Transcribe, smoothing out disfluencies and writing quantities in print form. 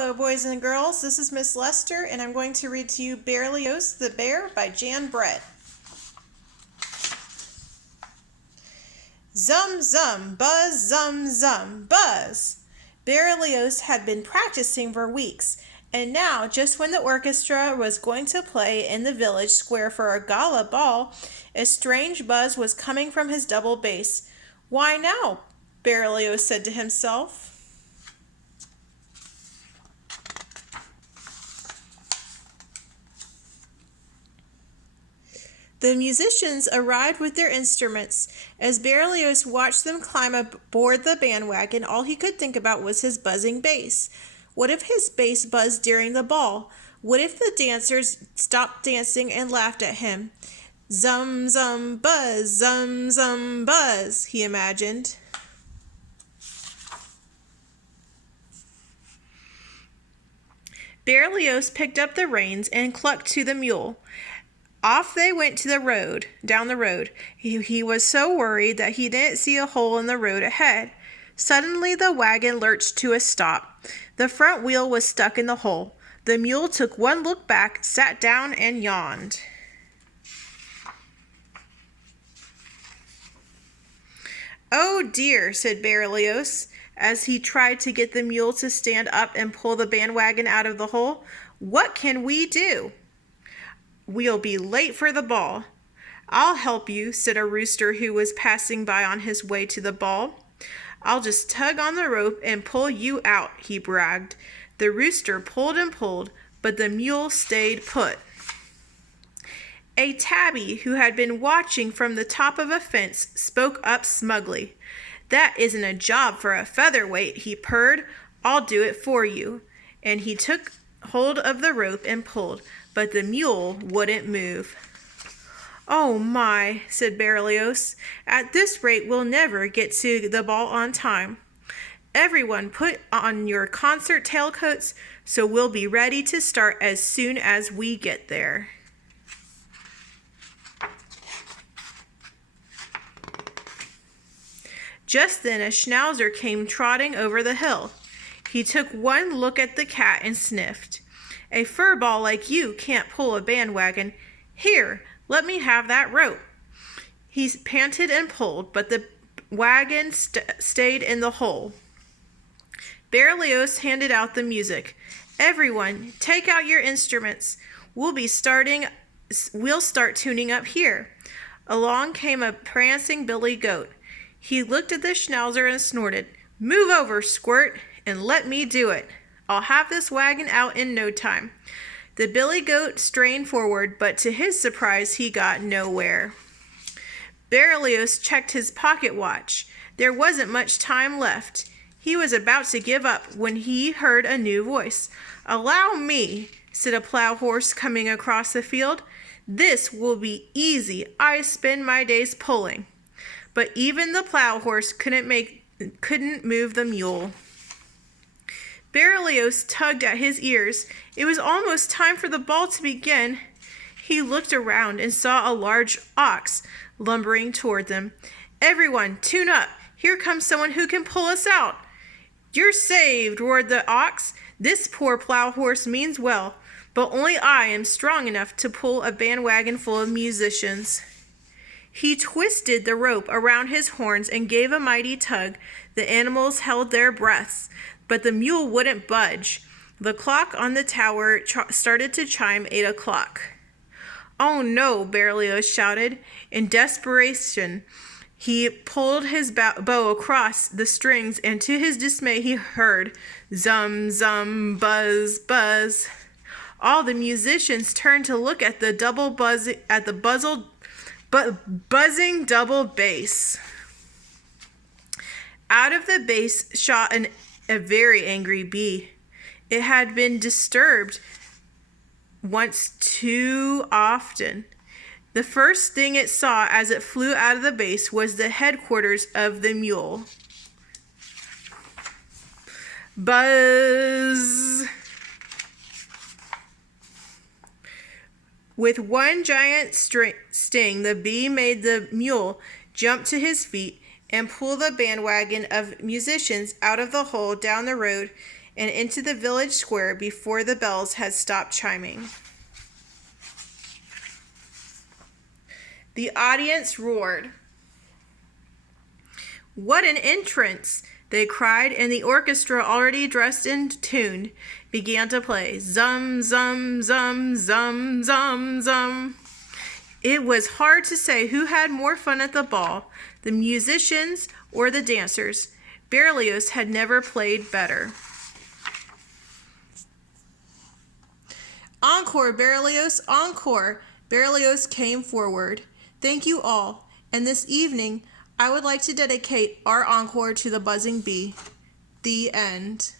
Hello, boys and girls. This is Miss Lester, and I'm going to read to you Berlioz the Bear by Jan Brett. Zum, zum, buzz, zum, zum, buzz. Berlioz had been practicing for weeks, and now, just when the orchestra was going to play in the village square for a gala ball, a strange buzz was coming from his double bass. "Why now?" Berlioz said to himself. The musicians arrived with their instruments. As Berlioz watched them climb aboard the bandwagon, all he could think about was his buzzing bass. What if his bass buzzed during the ball? What if the dancers stopped dancing and laughed at him? Zum, zum, buzz, he imagined. Berlioz picked up the reins and clucked to the mule. Off they went down the road. He was so worried that he didn't see a hole in the road ahead. Suddenly the wagon lurched to a stop. The front wheel was stuck in the hole. The mule took one look back, sat down, and yawned. "Oh dear," said Berlioz, as he tried to get the mule to stand up and pull the bandwagon out of the hole. "What can we do? We'll be late for the ball." "I'll help you," said a rooster who was passing by on his way to the ball. "I'll just tug on the rope and pull you out," he bragged. The rooster pulled and pulled, but the mule stayed put. A tabby who had been watching from the top of a fence spoke up smugly. "That isn't a job for a featherweight," he purred. "I'll do it for you." And he took hold of the rope and pulled, but the mule wouldn't move. "Oh my," said Berlioz. "At this rate we'll never get to the ball on time. Everyone put on your concert tailcoats, so we'll be ready to start as soon as we get there." Just then a schnauzer came trotting over the hill. He took one look at the cat and sniffed. "A fur ball like you can't pull a bandwagon. Here, let me have that rope." He panted and pulled, but the wagon stayed in the hole. Berlioz handed out the music. "Everyone, take out your instruments. We'll start tuning up here." Along came a prancing billy goat. He looked at the schnauzer and snorted. "Move over, Squirt, and let me do it. I'll have this wagon out in no time." The billy goat strained forward, but to his surprise he got nowhere. Berlioz checked his pocket watch. There wasn't much time left. He was about to give up when he heard a new voice. "Allow me," said a plow horse coming across the field. "This will be easy. I spend my days pulling." But even the plow horse couldn't move the mule. Berlioz tugged at his ears. It was almost time for the ball to begin. He looked around and saw a large ox lumbering toward them. "Everyone, tune up. Here comes someone who can pull us out." "You're saved," roared the ox. "This poor plow horse means well, but only I am strong enough to pull a bandwagon full of musicians." He twisted the rope around his horns and gave a mighty tug. The animals held their breaths, but the mule wouldn't budge. The clock on the tower started to chime 8 o'clock. "Oh no," Berlioz shouted. In desperation, he pulled his bow across the strings, and to his dismay he heard zum, zum, buzz, buzz. All the musicians turned to look at the buzzing double bass. Out of the bass shot a very angry bee. It had been disturbed once too often. The first thing it saw as it flew out of the bass was the headquarters of the mule. Buzz! With one giant sting, the bee made the mule jump to his feet and pull the bandwagon of musicians out of the hole down the road and into the village square before the bells had stopped chiming. The audience roared. "What an entrance!" they cried, and the orchestra, already dressed in tune, began to play. Zum, zum, zum, zum, zum, zum. It was hard to say who had more fun at the ball, the musicians or the dancers. Berlioz had never played better. "Encore, Berlioz, encore!" Berlioz came forward. "Thank you all, and this evening I would like to dedicate our encore to the buzzing bee." The end.